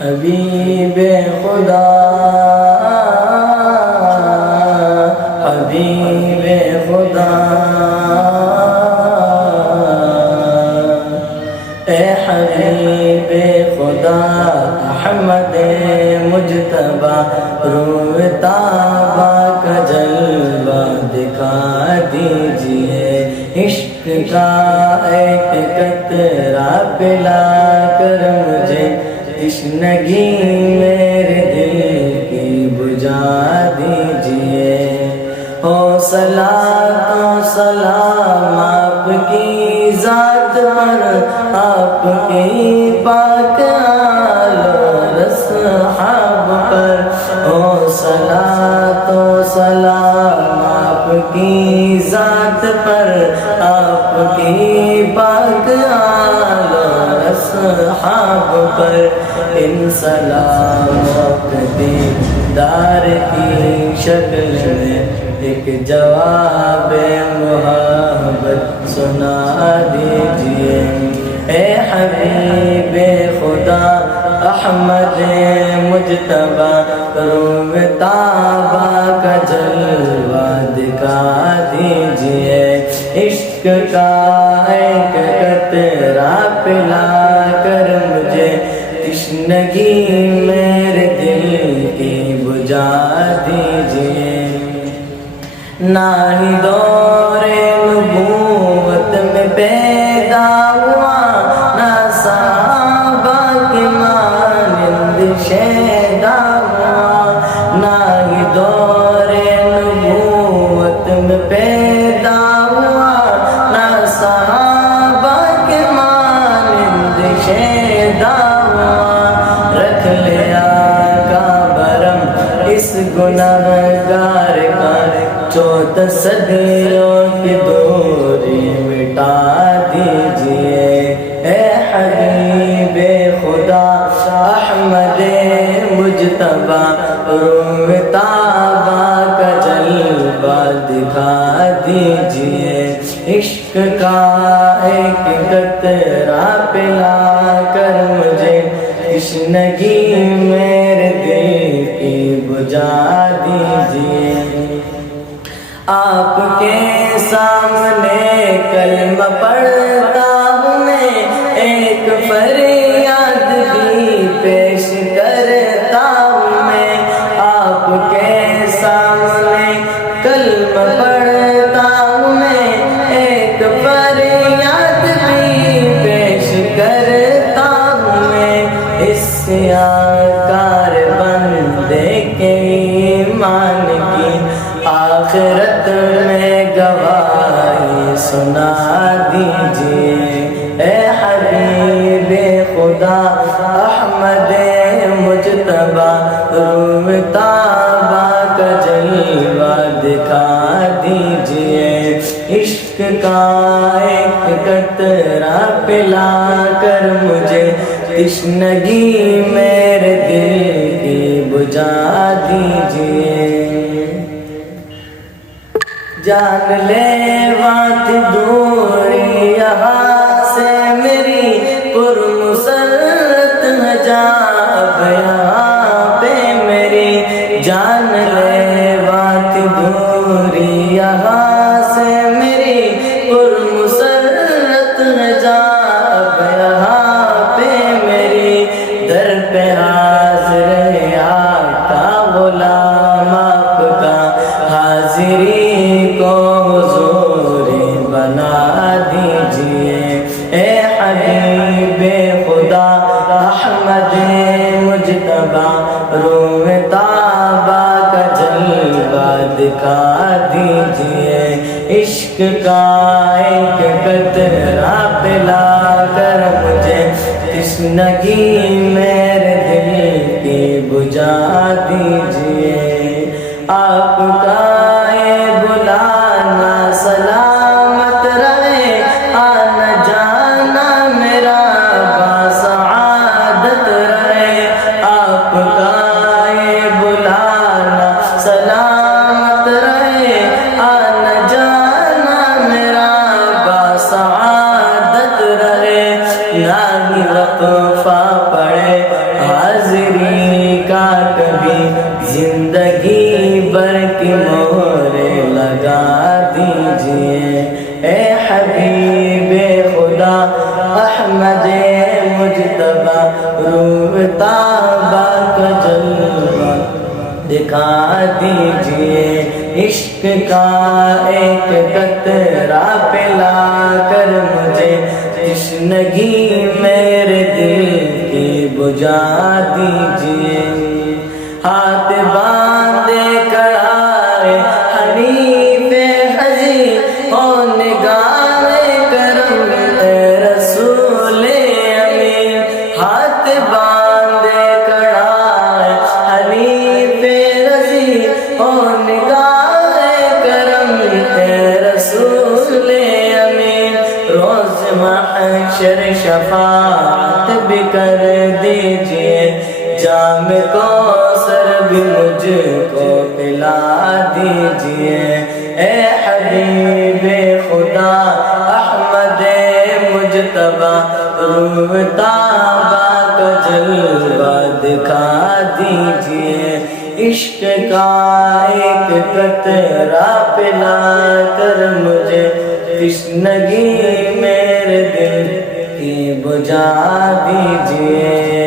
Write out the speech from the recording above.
حبیب خدا حبیب خدا اے حبیب خدا احمد مجتبی روتا کا جلوہ دکھا دیجئے، عشق کا ایک قطرہ پلا کر مجھے تشنگی میرے دل کی بجھا دیجئے۔ ہو صلاۃ و سلام آپ کی ذات پر، آپ کی پاک آل و اصحاب پر۔ ہو صلاۃ و سلام آپ کی ذات پر، آپ کی پاک آل و اصحاب پر۔ ان سلاموں کے دیدار کی شکل میں ایک جواب محبت سنا دیجئے۔ اے حبیب خدا احمد مجتبی روتا کا جلوہ دکھا دیجئے، عشق کا ایک قطرہ پلا کر مجھے تشنگی میرے دل کی بجھا دیجئے۔ نہ ہی دور نبوت میں پیدا ہوا، نہ صحابہ کی مانند شیدا ہوا۔ نہ ہی دور نبوت میں پیدا ہوا، نہ صحابہ کی مانند شیدا ہوا۔ رکھ لیا کا برم اس گنہگار کا، 14 صدیوں کی دوری مٹا دیجئے۔ اے حبیب خدا احمد مجتبی روتا کا جلوہ دکھا دیجئے، عشق کا ایک قطرہ پلا کر مجھے تشنگی میرے دل کی بجھا دیجئے۔ آپ کے سامنے کلمہ پڑھتا ہوں میں، ایک فریاد بھی پیش کرتا ہوں میں۔ آپ کے سامنے کلمہ پڑھتا ہوں میں، ایک فریاد بھی پیش کرتا ہوں میں۔ اس سیاہکار بندے کے ایمان کی آخرت میں گواہی سنا دیجئے۔ اے حبیب خدا احمد مجتبی روتا کا جلوہ دکھا دیجئے، عشق کا ایک قطرہ پلا کر مجھے تشنگی میرے دل کی بجھا دیجئے۔ جان لے بات دوری یہاں سے میری، پرمسرت ہے جان اب یہاں پہ میری۔ جان لے بات دوری یہاں سے میری، پرمسرت ہے جان اب یہاں پہ میری۔ در پہ حاضر ہے آقا غلام آپ کا، حاضری کو حضوری بنا دیجئے۔ اے حبیب خدا احمد مجتبی روتا کا جلوہ دکھا دیجئے، عشق کا ایک قطرہ پلا کر مجھے تشنگی میرے دل کی بجھا دیجئے۔ آپ کا بلانا سلامت رہے، آنا جانا میرا بسعادت رہے۔ آپ کا بلانا سلامت رہے، آنا جانا میرا بسعادت رہے۔ نہ ہی وقفہ پڑے، حاضر روح تابا کا جلوہ دکھا دیجئے، عشق کا ایک قطرہ پلا کر مجھے، تشنگی میرے دل کی بجھا دیجئے۔ ہاتھ باندھے کڑائے حریف عزیز ہو نگاہ کرم اے رسول امین، ہاتھ باندھے کڑائے حریف عزیز ہو نگاہ کرم اے رسول امین، روز محشر شفاعت بھی کر دیجئے، جام کوثر بھی مجھ کو پلا دیجئے۔ اے حبیب خدا احمد مجتبیٰ، روح تابا کا جلوہ دکھا دیجئے، عشق کا ایک قطرہ پلا کر مجھے، تشنگی میرے دل کی بجھا دیجئے۔